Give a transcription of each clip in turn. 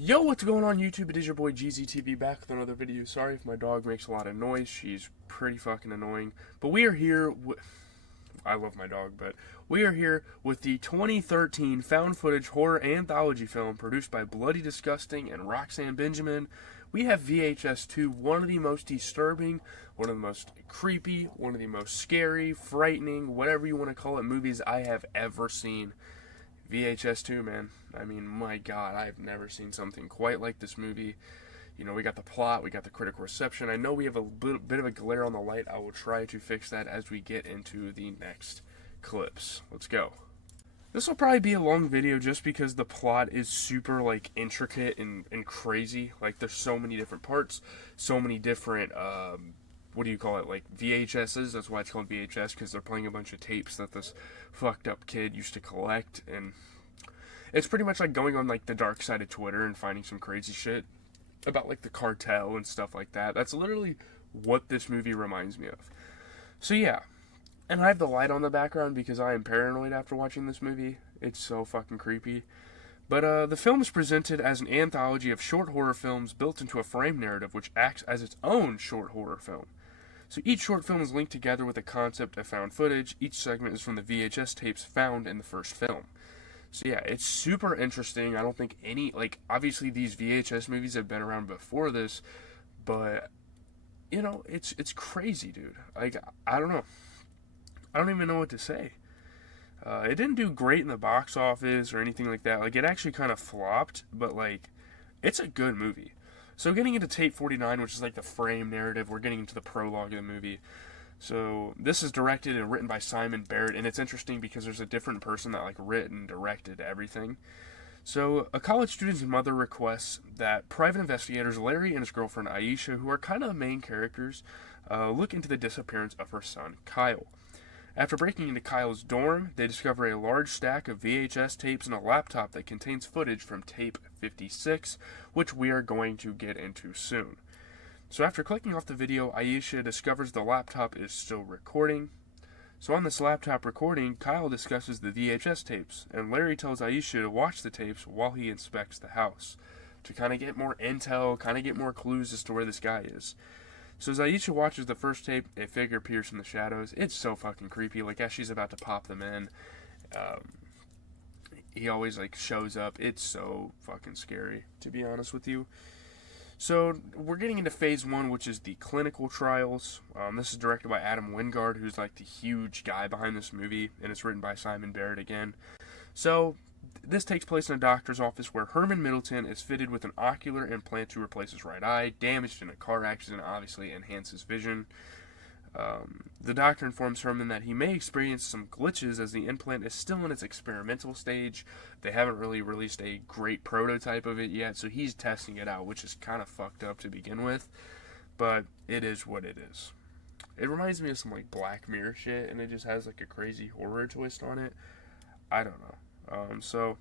Yo, what's going on YouTube? It is your boy GZTV back with another video. Sorry if my dog makes a lot of noise. She's pretty fucking annoying. But we are here I love my dog, but we are here with the 2013 found footage horror anthology film produced by Bloody Disgusting and Roxanne Benjamin. We have VHS 2, one of the most disturbing, one of the most creepy, one of the most scary, frightening, whatever you want to call it, movies I have ever seen. VHS 2, man. I mean, my God, I've never seen something quite like this movie. You know, we got the plot, we got the critical reception. I know we have a bit of a glare on the light. I will try to fix that as we get into the next clips. Let's go. This will probably be a long video just because the plot is super, like, intricate and crazy. Like, there's so many different parts, so many different, what do you call it, like VHSs. That's why it's called VHS, because they're playing a bunch of tapes that this fucked up kid used to collect. And it's pretty much like going on like the dark side of Twitter and finding some crazy shit about like the cartel and stuff like that. That's literally what this movie reminds me of. So yeah, and I have the light on the background because I am paranoid after watching this movie. It's so fucking creepy. But the film is presented as an anthology of short horror films built into a frame narrative which acts as its own short horror film. So each short film is linked together with a concept of found footage. Each segment is from the VHS tapes found in the first film. So yeah, it's super interesting. I don't think obviously these VHS movies have been around before this, but you know, it's crazy, dude. Like, I don't know. I don't even know what to say. It didn't do great in the box office or anything like that. Like, it actually kind of flopped, but like, it's a good movie. So getting into tape 49, which is like the frame narrative, we're getting into the prologue of the movie. So this is directed and written by Simon Barrett, and it's interesting because there's a different person that like written and directed everything. So a college student's mother requests that private investigators Larry and his girlfriend Aisha, who are kind of the main characters, look into the disappearance of her son Kyle. After breaking into Kyle's dorm, they discover a large stack of VHS tapes and a laptop that contains footage from tape 56, which we are going to get into soon. So after clicking off the video, Aisha discovers the laptop is still recording. So on this laptop recording, Kyle discusses the VHS tapes, and Larry tells Aisha to watch the tapes while he inspects the house, to kind of get more intel, kind of get more clues as to where this guy is. So as Aisha watches the first tape, a figure appears from the shadows. It's so fucking creepy. Like, as she's about to pop them in, he always, like, shows up. It's so fucking scary, to be honest with you. So we're getting into phase one, which is the clinical trials. This is directed by Adam Wingard, who's, like, the huge guy behind this movie, and it's written by Simon Barrett again. So this takes place in a doctor's office where Herman Middleton is fitted with an ocular implant to replace his right eye, damaged in a car accident, obviously enhances vision. The doctor informs Herman that he may experience some glitches as the implant is still in its experimental stage. They haven't really released a great prototype of it yet, so he's testing it out, which is kind of fucked up to begin with, but it is what it is. It reminds me of some like Black Mirror shit, and it just has like a crazy horror twist on it. I don't know. So,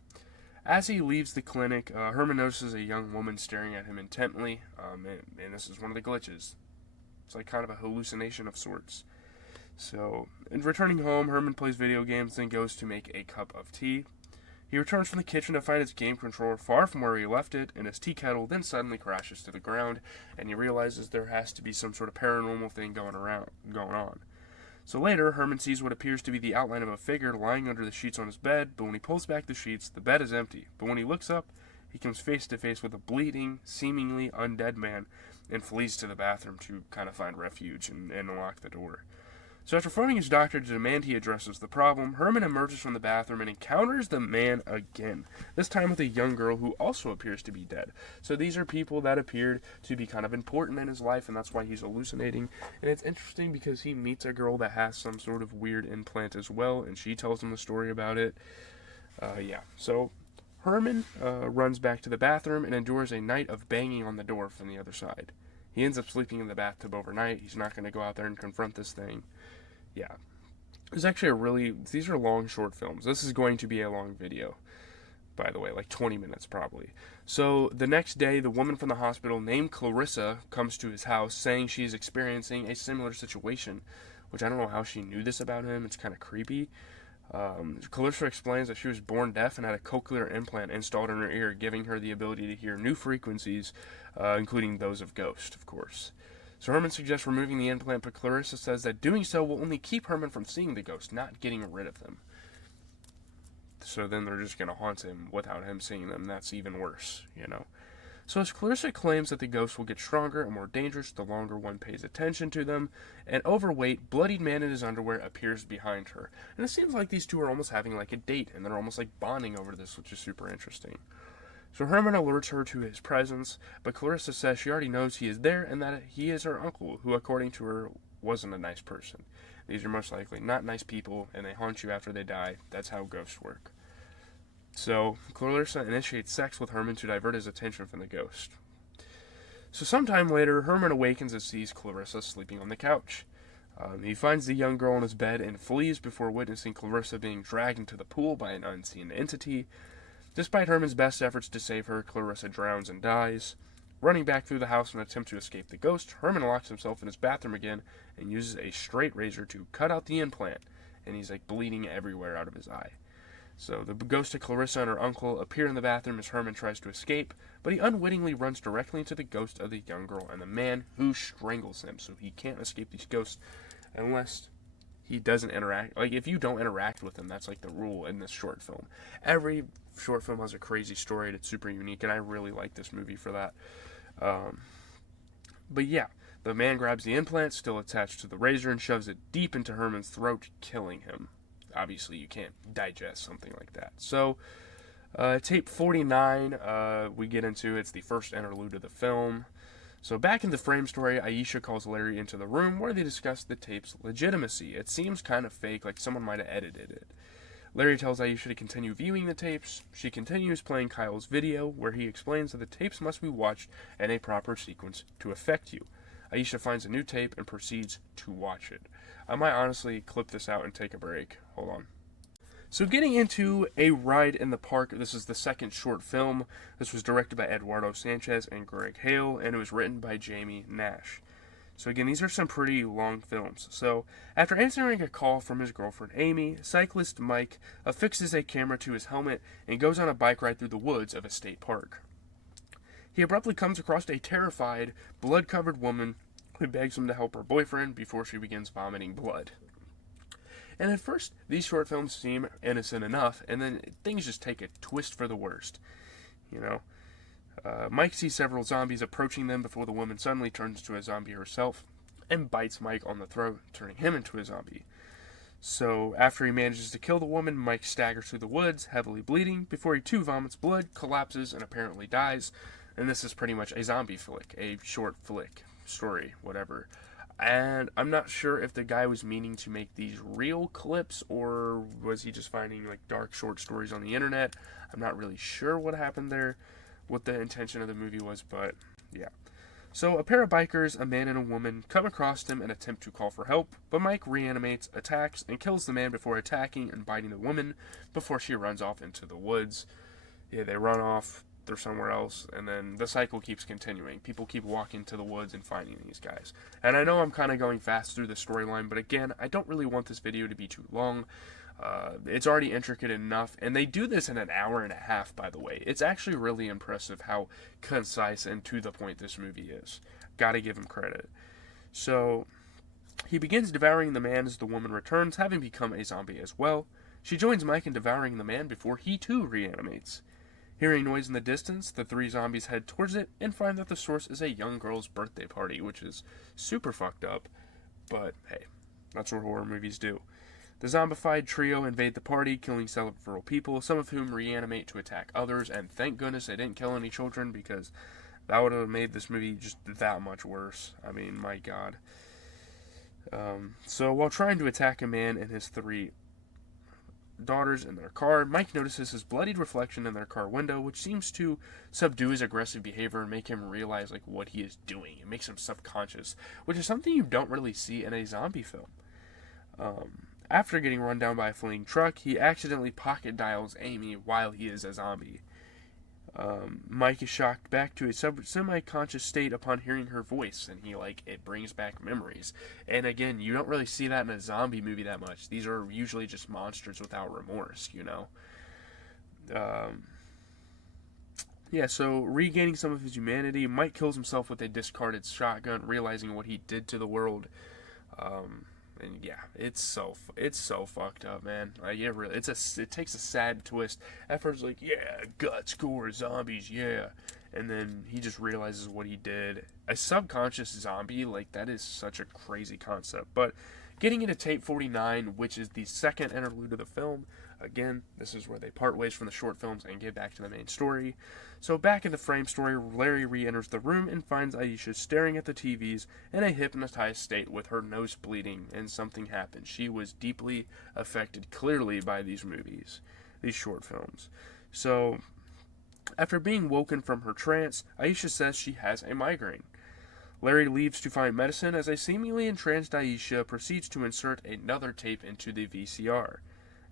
as he leaves the clinic, Herman notices a young woman staring at him intently, and this is one of the glitches. It's like kind of a hallucination of sorts. So, in returning home, Herman plays video games, then goes to make a cup of tea. He returns from the kitchen to find his game controller far from where he left it, and his tea kettle then suddenly crashes to the ground, and he realizes there has to be some sort of paranormal thing going on. So later, Herman sees what appears to be the outline of a figure lying under the sheets on his bed, but when he pulls back the sheets, the bed is empty. But when he looks up, he comes face to face with a bleeding, seemingly undead man, and flees to the bathroom to kind of find refuge and unlock the door. So after phoning his doctor to demand he addresses the problem, Herman emerges from the bathroom and encounters the man again, this time with a young girl who also appears to be dead. So these are people that appeared to be kind of important in his life, and that's why he's hallucinating. And it's interesting because he meets a girl that has some sort of weird implant as well, and she tells him the story about it. So Herman runs back to the bathroom and endures a night of banging on the door from the other side. He ends up sleeping in the bathtub overnight. He's not going to go out there and confront this thing. Yeah. There's actually these are long short films. This is going to be a long video, by the way, like 20 minutes probably. So the next day, the woman from the hospital named Clarissa comes to his house saying she's experiencing a similar situation, which I don't know how she knew this about him. It's kind of creepy. Clarissa explains that she was born deaf and had a cochlear implant installed in her ear, giving her the ability to hear new frequencies, including those of Ghost, of course. So Herman suggests removing the implant, but Clarissa says that doing so will only keep Herman from seeing the ghost, not getting rid of them. So then they're just going to haunt him without him seeing them. That's even worse, you know. So as Clarissa claims that the ghosts will get stronger and more dangerous the longer one pays attention to them, an overweight, bloodied man in his underwear appears behind her. And it seems like these two are almost having like a date, and they're almost like bonding over this, which is super interesting. So Herman alerts her to his presence, but Clarissa says she already knows he is there and that he is her uncle, who according to her wasn't a nice person. These are most likely not nice people, and they haunt you after they die. That's how ghosts work. So Clarissa initiates sex with Herman to divert his attention from the ghost. So sometime later, Herman awakens and sees Clarissa sleeping on the couch. He finds the young girl in his bed and flees before witnessing Clarissa being dragged into the pool by an unseen entity. Despite Herman's best efforts to save her, Clarissa drowns and dies. Running back through the house in an attempt to escape the ghost, Herman locks himself in his bathroom again and uses a straight razor to cut out the implant, and he's like bleeding everywhere out of his eye. So the ghost of Clarissa and her uncle appear in the bathroom as Herman tries to escape, but he unwittingly runs directly into the ghost of the young girl and the man who strangles him, so he can't escape these ghosts unless he doesn't interact. Like, if you don't interact with him, that's like the rule in this short film. Every short film has a crazy story, and it's super unique, and I really like this movie for that. But yeah, the man grabs the implant, still attached to the razor, and shoves it deep into Herman's throat, killing him. Obviously, you can't digest something like that. So, tape 49, we get into. It's the first interlude of the film. So back in the frame story, Aisha calls Larry into the room where they discuss the tape's legitimacy. It seems kind of fake, like someone might have edited it. Larry tells Aisha to continue viewing the tapes. She continues playing Kyle's video, where he explains that the tapes must be watched in a proper sequence to affect you. Aisha finds a new tape and proceeds to watch it. I might honestly clip this out and take a break. Hold on. So getting into A Ride in the Park, this is the second short film. This was directed by Eduardo Sanchez and Greg Hale, and it was written by Jamie Nash. So again, these are some pretty long films. So after answering a call from his girlfriend Amy, cyclist Mike affixes a camera to his helmet and goes on a bike ride through the woods of a state park. He abruptly comes across a terrified, blood-covered woman who begs him to help her boyfriend before she begins vomiting blood. And at first, these short films seem innocent enough, and then things just take a twist for the worst. You know, Mike sees several zombies approaching them before the woman suddenly turns into a zombie herself and bites Mike on the throat, turning him into a zombie. So after he manages to kill the woman, Mike staggers through the woods, heavily bleeding, before he too vomits blood, collapses, and apparently dies. And this is pretty much a zombie flick, a short flick, story, whatever. And I'm not sure if the guy was meaning to make these real clips, or was he just finding like dark short stories on the internet. I'm not really sure what happened there, what the intention of the movie was, but yeah. So a pair of bikers, a man and a woman, come across him and attempt to call for help, but Mike reanimates, attacks, and kills the man before attacking and biting the woman before she runs off into the woods. Yeah, they run off, they're somewhere else, and then the cycle keeps continuing. People keep walking to the woods and finding these guys. And I know I'm kind of going fast through the storyline, but again, I don't really want this video to be too long. It's already intricate enough, and they do this in an hour and a half, by the way. It's actually really impressive how concise and to the point this movie is. Gotta give him credit. So, he begins devouring the man as the woman returns, having become a zombie as well. She joins Mike in devouring the man before he too reanimates. Hearing noise in the distance, the three zombies head towards it and find that the source is a young girl's birthday party, which is super fucked up. But hey, that's what horror movies do. The zombified trio invade the party, killing several people, some of whom reanimate to attack others, and thank goodness they didn't kill any children, because that would have made this movie just that much worse. I mean, my god. So while trying to attack a man and his three daughters in their car, Mike notices his bloodied reflection in their car window, which seems to subdue his aggressive behavior and make him realize like what he is doing. It makes him subconscious, which is something you don't really see in a zombie film. After getting run down by a fleeing truck, he accidentally pocket dials Amy while he is a zombie. Mike is shocked back to a semi-conscious state upon hearing her voice, and it brings back memories. And again, you don't really see that in a zombie movie that much. These are usually just monsters without remorse, you know. Um, yeah, so regaining some of his humanity, Mike kills himself with a discarded shotgun, realizing what he did to the world. And yeah, it's so fucked up, man. It takes a sad twist. At first, like, yeah, guts, gore, zombies, yeah, and then he just realizes what he did. A subconscious zombie, like, that is such a crazy concept. But getting into tape 49, which is the second interlude of the film. Again, this is where they part ways from the short films and get back to the main story. So back in the frame story, Larry re-enters the room and finds Aisha staring at the TVs in a hypnotized state with her nose bleeding, and something happened. She was deeply affected, clearly, by these movies, these short films. So, after being woken from her trance, Aisha says she has a migraine. Larry leaves to find medicine as a seemingly entranced Aisha proceeds to insert another tape into the VCR.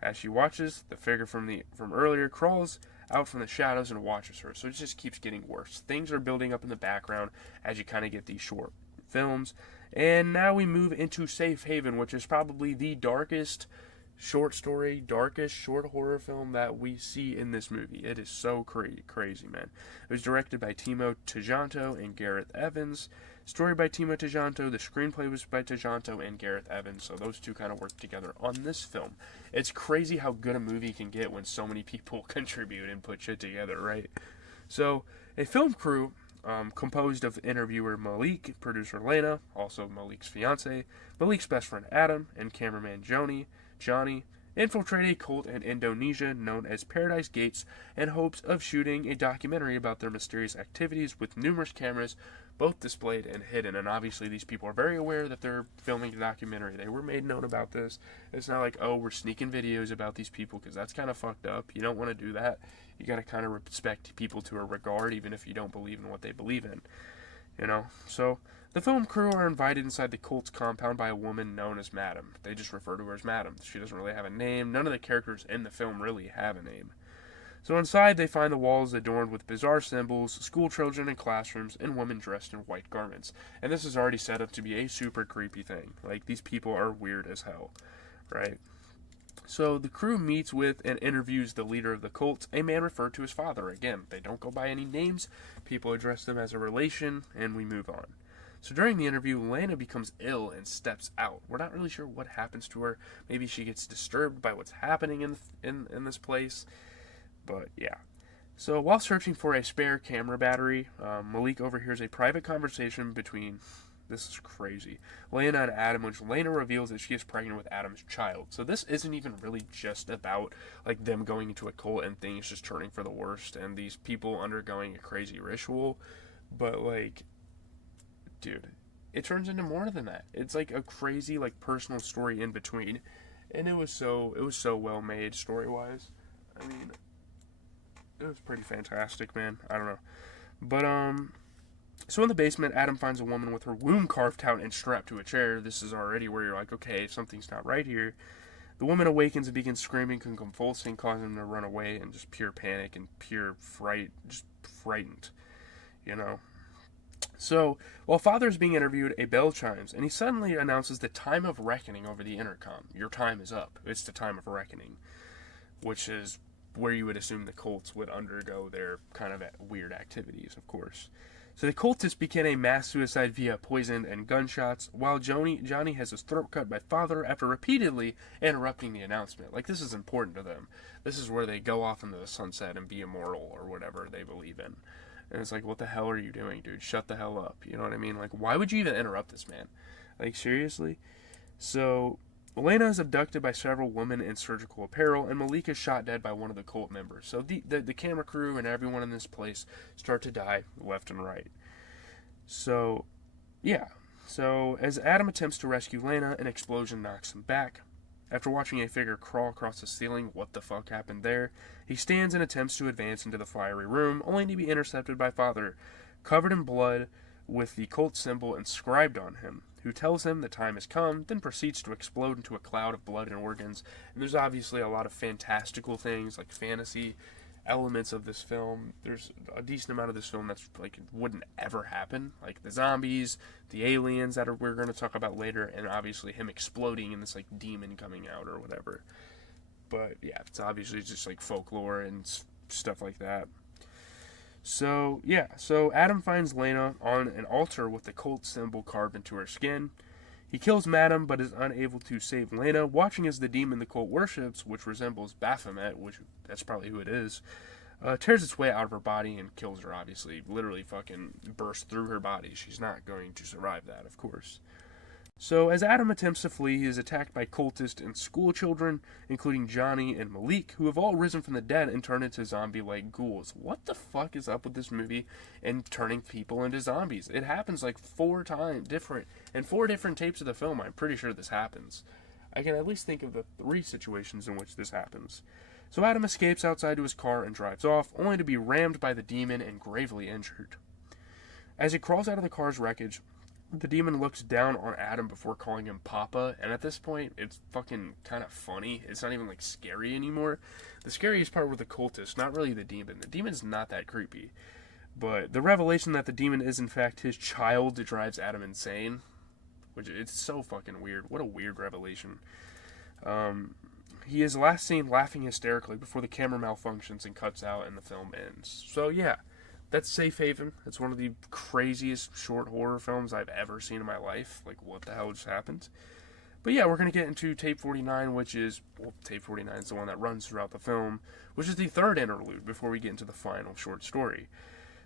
As she watches, the figure from earlier crawls out from the shadows and watches her. So it just keeps getting worse. Things are building up in the background as you kind of get these short films. And now we move into Safe Haven, which is probably the darkest short horror film that we see in this movie. It is so crazy, man. It was directed by Timo Tjahjanto and Gareth Evans. Story by Timo Tjahjanto. The screenplay was by Tjahjanto and Gareth Evans. So those two kind of worked together on this film. It's crazy how good a movie can get when so many people contribute and put shit together, right? So, a film crew composed of interviewer Malik, producer Lena, also Malik's fiance, Malik's best friend Adam, and cameraman Johnny, infiltrate a cult in Indonesia known as Paradise Gates in hopes of shooting a documentary about their mysterious activities with numerous cameras, both displayed and hidden. And obviously these people are very aware that they're filming a documentary. They were made known about this. It's not like, oh, we're sneaking videos about these people, because that's kind of fucked up. You don't want to do that. You got to kind of respect people to a regard, even if you don't believe in what they believe in. You know? So, the film crew are invited inside the cult's compound by a woman known as Madam. They just refer to her as Madam. She doesn't really have a name. None of the characters in the film really have a name. So inside, they find the walls adorned with bizarre symbols, school children in classrooms, and women dressed in white garments. And this is already set up to be a super creepy thing. Like, these people are weird as hell, right? So the crew meets with and interviews the leader of the cult, a man referred to as father. Again, they don't go by any names. People address them as a relation, and we move on. So during the interview, Lana becomes ill and steps out. We're not really sure what happens to her. Maybe she gets disturbed by what's happening in this place. But yeah. So while searching for a spare camera battery, Malik overhears a private conversation between, this is crazy, Lena and Adam, which Lena reveals that she is pregnant with Adam's child. So this isn't even really just about like them going into a cult and things just turning for the worst and these people undergoing a crazy ritual. But like, dude, it turns into more than that. It's like a crazy like personal story in between. And it was so well made story-wise. I mean, it was pretty fantastic, man. I don't know. But, so in the basement, Adam finds a woman with her womb carved out and strapped to a chair. This is already where you're like, okay, something's not right here. The woman awakens and begins screaming and convulsing, causing him to run away in just pure panic and pure fright, just frightened, you know. So, while Father is being interviewed, a bell chimes, and he suddenly announces the time of reckoning over the intercom. Your time is up. It's the time of reckoning, which is where you would assume the cults would undergo their kind of weird activities, of course. So the cultists begin a mass suicide via poison and gunshots, while Johnny has his throat cut by Father after repeatedly interrupting the announcement. Like, this is important to them. This is where they go off into the sunset and be immortal or whatever they believe in. And it's like, what the hell are you doing, dude? Shut the hell up. You know what I mean? Like, why would you even interrupt this man? Like, seriously? So Elena is abducted by several women in surgical apparel, and Malik is shot dead by one of the cult members. So the camera crew and everyone in this place start to die left and right. So, yeah. So, as Adam attempts to rescue Lena, an explosion knocks him back. After watching a figure crawl across the ceiling, what the fuck happened there? He stands and attempts to advance into the fiery room, only to be intercepted by Father, covered in blood with the cult symbol inscribed on him, who tells him the time has come, then proceeds to explode into a cloud of blood and organs. And there's obviously a lot of fantastical things, like fantasy elements of this film. There's a decent amount of this film that's like wouldn't ever happen, like the zombies, the aliens that we're going to talk about later, and obviously him exploding and this like demon coming out or whatever. But yeah, it's obviously just like folklore and stuff like that. So yeah, so Adam finds Lena on an altar with the cult symbol carved into her skin. He kills Madam, but is unable to save Lena, watching as the demon the cult worships, which resembles Baphomet, which that's probably who it is, tears its way out of her body and kills her, obviously. Literally fucking bursts through her body. She's not going to survive that, of course. So, as Adam attempts to flee, he is attacked by cultists and school children, including Johnny and Malik, who have all risen from the dead and turned into zombie-like ghouls. What the fuck is up with this movie and turning people into zombies? It happens like 4 different tapes of the film. I'm pretty sure this happens. I can at least think of the 3 situations in which this happens. So Adam escapes outside to his car and drives off, only to be rammed by the demon and gravely injured. As he crawls out of the car's wreckage, the demon looks down on Adam before calling him Papa, and at this point, it's fucking kind of funny. It's not even, like, scary anymore. The scariest part were the cultists, not really the demon. The demon's not that creepy. But the revelation that the demon is, in fact, his child drives Adam insane. Which, it's so fucking weird. What a weird revelation. He is last seen laughing hysterically before the camera malfunctions and cuts out and the film ends. So, yeah. That's Safe Haven. It's one of the craziest short horror films I've ever seen in my life. Like, what the hell just happened? But yeah, we're going to get into Tape 49, which is... Well, Tape 49 is the one that runs throughout the film, which is the third interlude before we get into the final short story.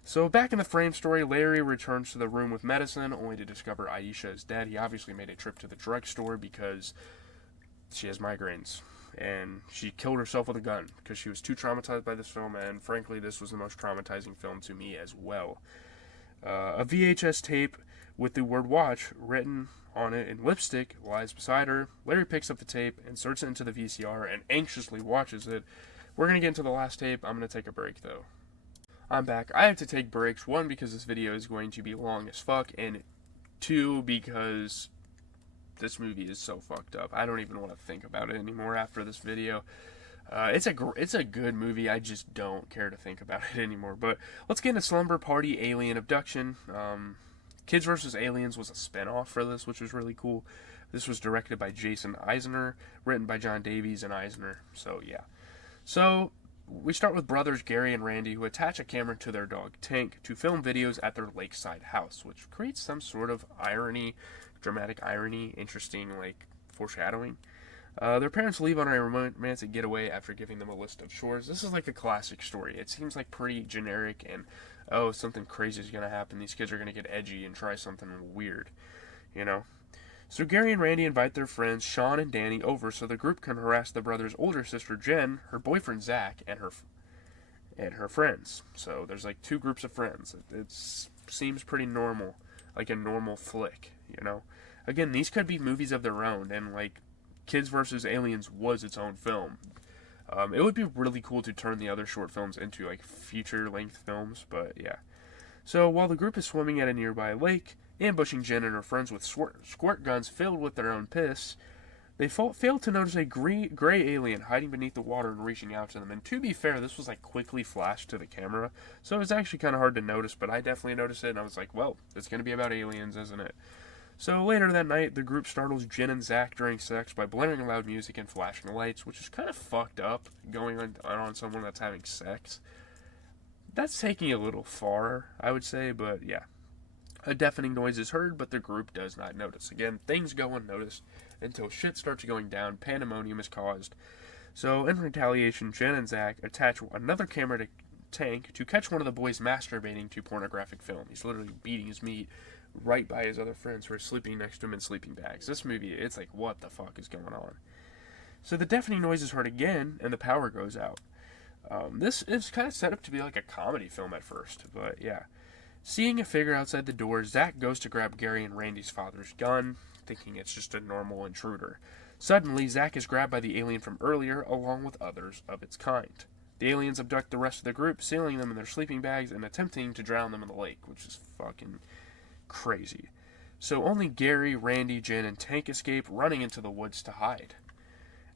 So, back in the frame story, Larry returns to the room with medicine, only to discover Aisha is dead. He obviously made a trip to the drugstore because she has migraines. And she killed herself with a gun because she was too traumatized by this film, and frankly, this was the most traumatizing film to me as well. A VHS tape with the word watch written on it in lipstick lies beside her. Larry picks up the tape, inserts it into the VCR, and anxiously watches it. We're going to get into the last tape. I'm going to take a break, though. I'm back. I have to take breaks, 1, because this video is going to be long as fuck, and 2, because... this movie is so fucked up. I don't even want to think about it anymore after this video. It's a good movie. I just don't care to think about it anymore. But let's get into Slumber Party Alien Abduction. Kids vs. Aliens was a spinoff for this, which was really cool. This was directed by Jason Eisner, written by John Davies and Eisner. So, yeah. So, we start with brothers Gary and Randy, who attach a camera to their dog Tank to film videos at their lakeside house, which creates some sort of irony, dramatic irony, interesting, like, foreshadowing. Their parents leave on a romantic getaway after giving them a list of chores. This is like a classic story. It seems like pretty generic and, oh, something crazy is going to happen. These kids are going to get edgy and try something weird, you know? So Gary and Randy invite their friends, Sean and Danny, over so the group can harass the brothers' older sister, Jen, her boyfriend, Zach, and her friends. So there's like 2 groups of friends. It seems pretty normal, like a normal flick, you know? Again, these could be movies of their own, and like Kids vs. Aliens was its own film. It would be really cool to turn the other short films into like feature-length films, but yeah. So while the group is swimming at a nearby lake, ambushing Jen and her friends with squirt guns filled with their own piss, they fail to notice a gray alien hiding beneath the water and reaching out to them. And to be fair, this was like quickly flashed to the camera, so it was actually kind of hard to notice, but I definitely noticed it, and I was like, well, it's going to be about aliens, isn't it? So later that night, the group startles Jen and Zach during sex by blaring loud music and flashing lights, which is kind of fucked up, going on someone that's having sex. That's taking it a little far, I would say, but yeah. A deafening noise is heard, but the group does not notice. Again, things go unnoticed until shit starts going down, pandemonium is caused. So in retaliation, Jen and Zach attach another camera to Tank to catch one of the boys masturbating to pornographic film. He's literally beating his meat right by his other friends who are sleeping next to him in sleeping bags. This movie, it's like, what the fuck is going on? So the deafening noise is heard again, and the power goes out. This is kind of set up to be like a comedy film at first, but yeah. Seeing a figure outside the door, Zach goes to grab Gary and Randy's father's gun, thinking it's just a normal intruder. Suddenly, Zach is grabbed by the alien from earlier, along with others of its kind. The aliens abduct the rest of the group, sealing them in their sleeping bags and attempting to drown them in the lake, which is fucking crazy. So only Gary, Randy, Jen, and Tank escape, running into the woods to hide.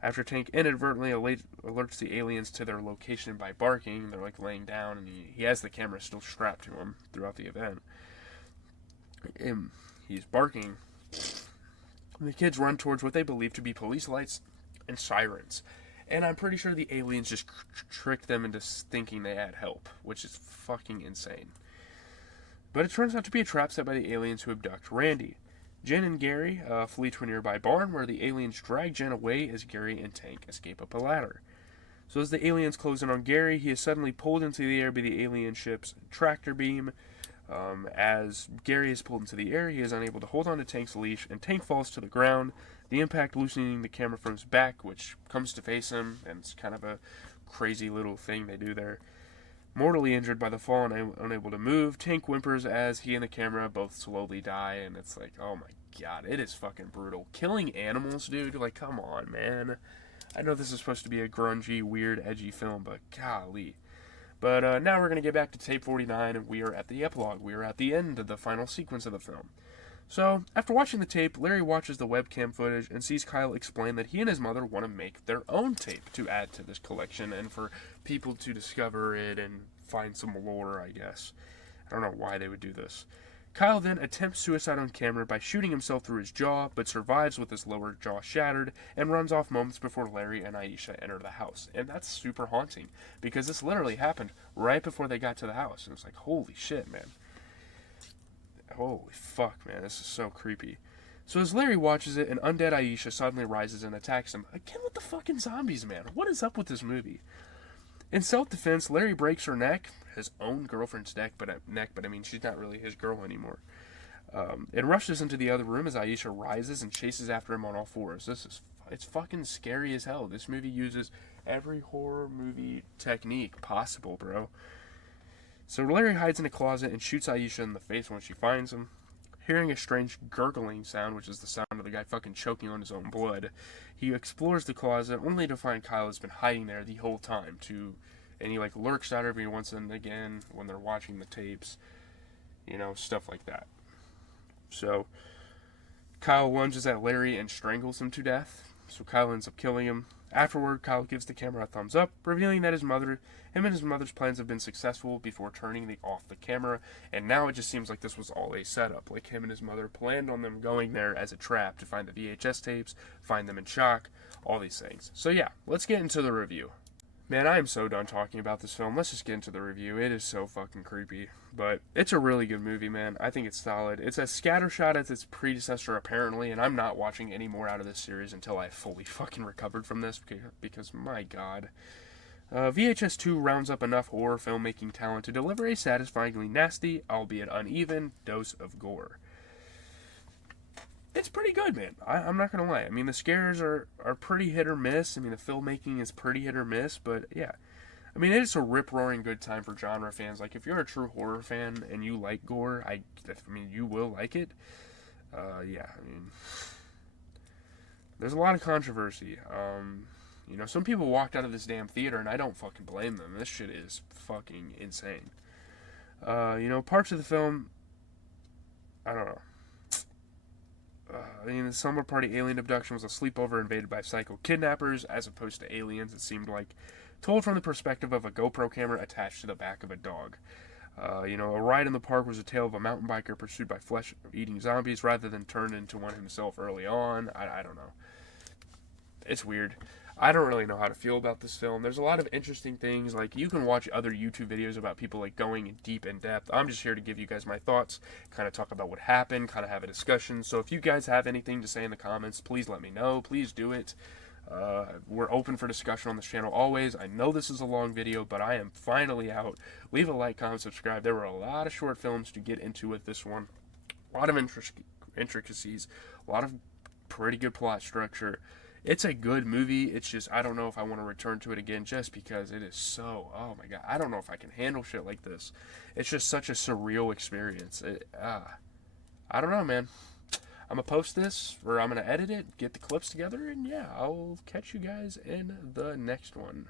After Tank inadvertently alerts the aliens to their location by barking, they're like laying down, and he has the camera still strapped to him throughout the event. And he's barking, and the kids run towards what they believe to be police lights and sirens. And I'm pretty sure the aliens just tricked them into thinking they had help, which is fucking insane. But it turns out to be a trap set by the aliens who abduct Randy. Jen and Gary flee to a nearby barn where the aliens drag Jen away as Gary and Tank escape up a ladder. So as the aliens close in on Gary, he is suddenly pulled into the air by the alien ship's tractor beam. As Gary is pulled into the air, he is unable to hold on to Tank's leash, and Tank falls to the ground, the impact loosening the camera from his back, which comes to face him, and it's kind of a crazy little thing they do there. Mortally injured by the fall and unable to move, Tank whimpers as he and the camera both slowly die, and it's like, oh my god, it is fucking brutal. Killing animals, dude, like, come on, man. I know this is supposed to be a grungy, weird, edgy film, but golly. But now we're going to get back to tape 49, and we are at the epilogue. We are at the end of the final sequence of the film. So, after watching the tape, Larry watches the webcam footage and sees Kyle explain that he and his mother want to make their own tape to add to this collection and for people to discover it and find some lore, I guess. I don't know why they would do this. Kyle then attempts suicide on camera by shooting himself through his jaw, but survives with his lower jaw shattered and runs off moments before Larry and Aisha enter the house. And that's super haunting, because this literally happened right before they got to the house. And it's like, holy shit, man. Holy fuck, man, this is so creepy. So as Larry watches it, an undead Aisha suddenly rises and attacks him. Again with the fucking zombies, man. What is up with this movie? In self-defense, Larry breaks her neck, his own girlfriend's neck, but I mean, she's not really his girl anymore. It rushes into the other room as Aisha rises and chases after him on all fours. It's fucking scary as hell. This movie uses every horror movie technique possible, bro. So Larry hides in a closet and shoots Aisha in the face when she finds him. Hearing a strange gurgling sound, which is the sound of the guy fucking choking on his own blood, he explores the closet only to find Kyle has been hiding there the whole time. And he like lurks out every once and again when they're watching the tapes, stuff like that. So Kyle lunges at Larry and strangles him to death. So Kyle ends up killing him. Afterward, Kyle gives the camera a thumbs up, revealing that him and his mother's plans have been successful before turning off the camera, and now it just seems like this was all a setup. Like him and his mother planned on them going there as a trap to find the VHS tapes, find them in shock, all these things. So yeah, let's get into the review. Man, I am so done talking about this film. Let's just get into the review. It is so fucking creepy. But it's a really good movie, man. I think it's solid. It's as scattershot as its predecessor, apparently, and I'm not watching any more out of this series until I fully fucking recovered from this, because my god. VHS 2 rounds up enough horror filmmaking talent to deliver a satisfyingly nasty, albeit uneven, dose of gore. It's pretty good, man. I'm not going to lie. I mean, the scares are pretty hit or miss. I mean, the filmmaking is pretty hit or miss, but yeah. I mean, it's a rip-roaring good time for genre fans. Like, if you're a true horror fan and you like gore, I mean, you will like it. Yeah, I mean, there's a lot of controversy. Some people walked out of this damn theater, and I don't fucking blame them. This shit is fucking insane. Parts of the film, I don't know. The slumber party alien abduction was a sleepover invaded by psycho kidnappers, as opposed to aliens, it seemed like, told from the perspective of a GoPro camera attached to the back of a dog. A ride in the park was a tale of a mountain biker pursued by flesh-eating zombies rather than turned into one himself early on. I don't know. It's weird. I don't really know how to feel about this film. There's a lot of interesting things. Like, you can watch other YouTube videos about people, like, going deep in depth. I'm just here to give you guys my thoughts, kind of talk about what happened, kind of have a discussion. So if you guys have anything to say in the comments, please let me know. Please do it. We're open for discussion on this channel always. I know this is a long video, but I am finally out. Leave a like, comment, subscribe. There were a lot of short films to get into with this one. A lot of intricacies. A lot of pretty good plot structure. It's a good movie. It's just, I don't know if I want to return to it again just because it is so, oh my god, I don't know if I can handle shit like this. It's just such a surreal experience. I don't know, man. I'm going to post this, or I'm going to edit it, get the clips together, and yeah, I'll catch you guys in the next one.